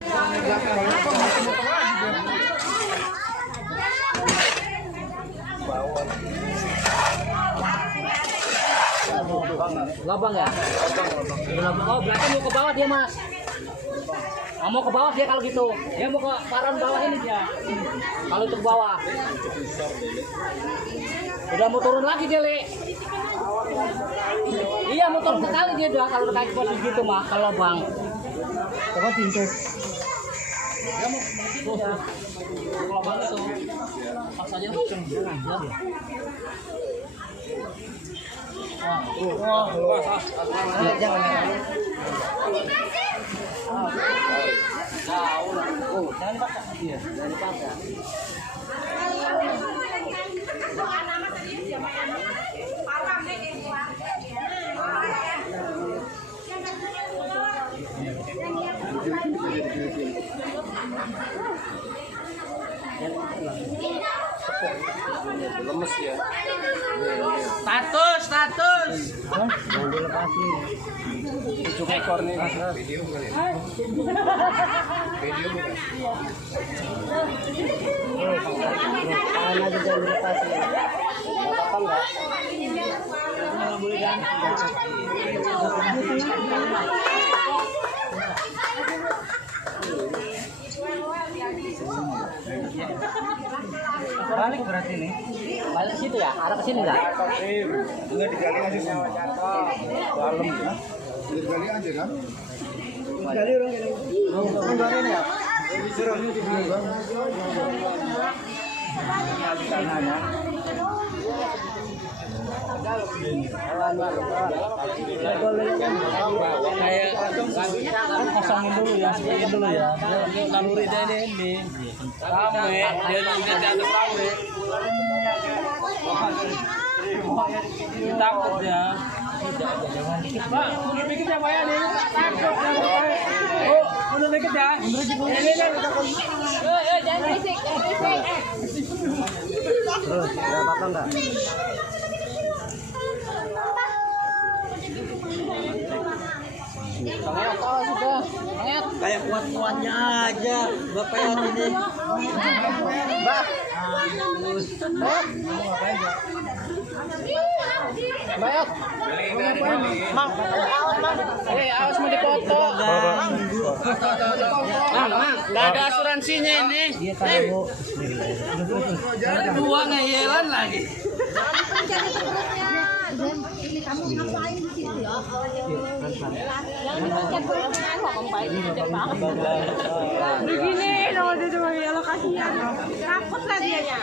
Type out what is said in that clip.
Lubang ya? Oh, berarti mau ke bawah dia, Mas. Mau ke bawah dia kalau gitu. Dia mau ke paran bawah ini dia. Kalau untuk bawah. Udah mau turun lagi dia, Le. Iya, mau turun sekali dia udah kalau kaki posisi gitu mah kalau Bang. Coba pintu. Dia mau kalau Bang itu pas aja langsung jangan ya. Jangan dipakai. Iya, jangan dipakai. Lemes ya. Status. Mau dilepasin. 7 ekor nih. Video bukan ya? Video bukan? Tangan aja jangan dilepasin. Apa enggak? Nggak boleh ganti. Balik berarti nih. Balik situ ya? Arah ke sini enggak? Enggak digali aja sama dalam ya. Digali aja kan? Digali orang ini. Oh, ini ya. Suruh ini di sini, Bang. Tangannya. Pasangin dulu ya, sebagian dulu ya. Naluri dia ini. Rame, dia juga di atas rame. Takut ya. Pak, mundur dikit ya Pak ya nih. Takut ya. Oh, mundur dikit ya. Ini kan. Jangan berisik, Terus, ada apa-apa enggak? Sangat kalah sudah. Sangat. Kayak kuat-kuatnya aja, Bapak ya ini. Mbak. Bayar. Mang, awas Mang. Awas mau dipoto. Mang, enggak ada asuransinya ini. Iya tahu. Dua ngeyelan lagi. Ini kamu ngapain di situ ya? Begini, kalau dia cuma lokasinya, takut lah dianya.